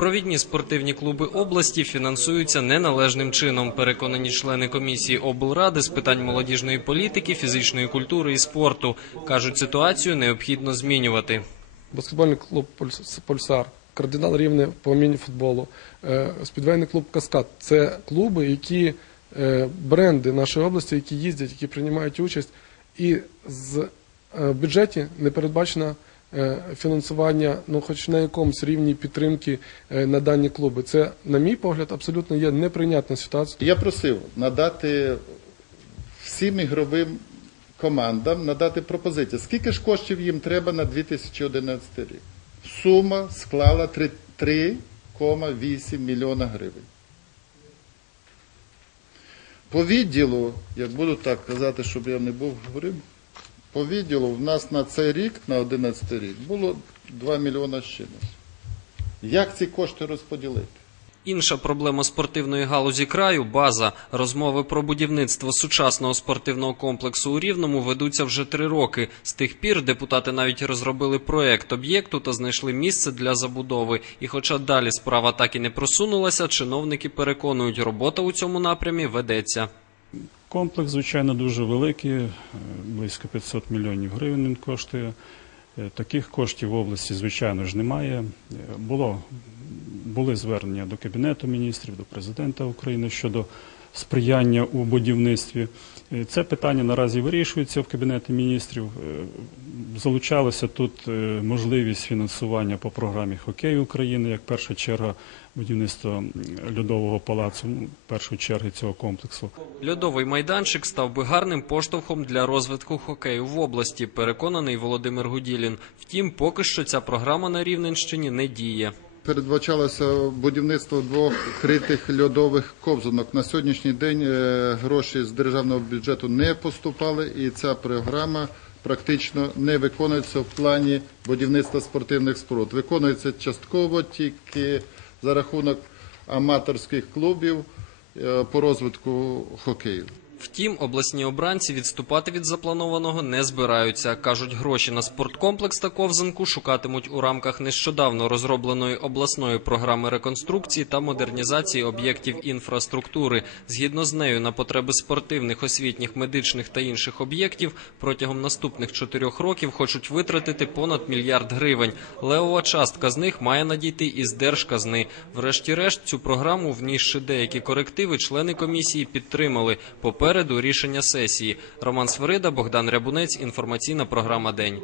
Провідні спортивні клуби області фінансуються неналежним чином. Переконані члени комісії облради з питань молодіжної політики, фізичної культури і спорту кажуть, ситуацію необхідно змінювати. баскетбольний клуб «Пульс- Пульсар, кардинал Рівне по міні-футболу, е, спідвейний клуб Каскад. Це клуби, які е, бренди нашої області, які їздять, які приймають участь, і з е, бюджеті не передбачено е, фінансування, ну хоч на якомусь рівні підтримки е, на дані клуби. Це, на мій погляд, абсолютно є неприйнятна ситуація. Я просив надати всім ігровим командам надати пропозицію. Скільки ж коштів їм треба на 2011 рік? Сума склала 3,8 мільйона гривень. По відділу, як буду так казати, щоб я не був говорив, по відділу в нас на цей рік, на 11 рік, було 2 мільйона з. Як ці кошти розподілити? Інша проблема спортивної галузі краю база. Розмови про будівництво сучасного спортивного комплексу у Рівному ведуться вже три роки. З тих пір депутати навіть розробили проект об'єкту та знайшли місце для забудови. І, хоча далі справа так і не просунулася, чиновники переконують, робота у цьому напрямі ведеться. Комплекс, звичайно, дуже великий, е, близько 500 мільйонів гривень він коштує. Е, Таких коштів в області, звичайно ж, немає. Е, Було, були звернення до Кабінету міністрів, до президента України щодо сприяння у будівництві. Це питання наразі вирішується в Кабінеті міністрів. Залучалася тут е, можливість фінансування по програмі Хокей України, як перша черга будівництва льодового палацу, першої черги цього комплексу. Льодовий майданчик став би гарним поштовхом для розвитку хокею в області, переконаний Володимир Гуділін. Втім, поки що ця програма на Рівненщині не діє. Передбачалося будівництво двох критих льодових ковзанок. На сьогоднішній день е, гроші з державного бюджету не поступали, і ця програма практично не виконується в плані будівництва спортивних споруд. Виконується частково тільки за рахунок аматорських клубів е, по розвитку хокею. Втім, обласні обранці відступати від запланованого не збираються. Кажуть, гроші на спорткомплекс та ковзанку шукатимуть у рамках нещодавно розробленої обласної програми реконструкції та модернізації об'єктів інфраструктури. Згідно з нею, на потреби спортивних, освітніх, медичних та інших об'єктів протягом наступних чотирьох років хочуть витратити понад мільярд гривень. Левова частка з них має надійти із держказни. Врешті-решт, цю програму, внісши деякі корективи, члени комісії підтримали. Попереду рішення сесії. Роман Свирида, Богдан Рябунець. Інформаційна програма День.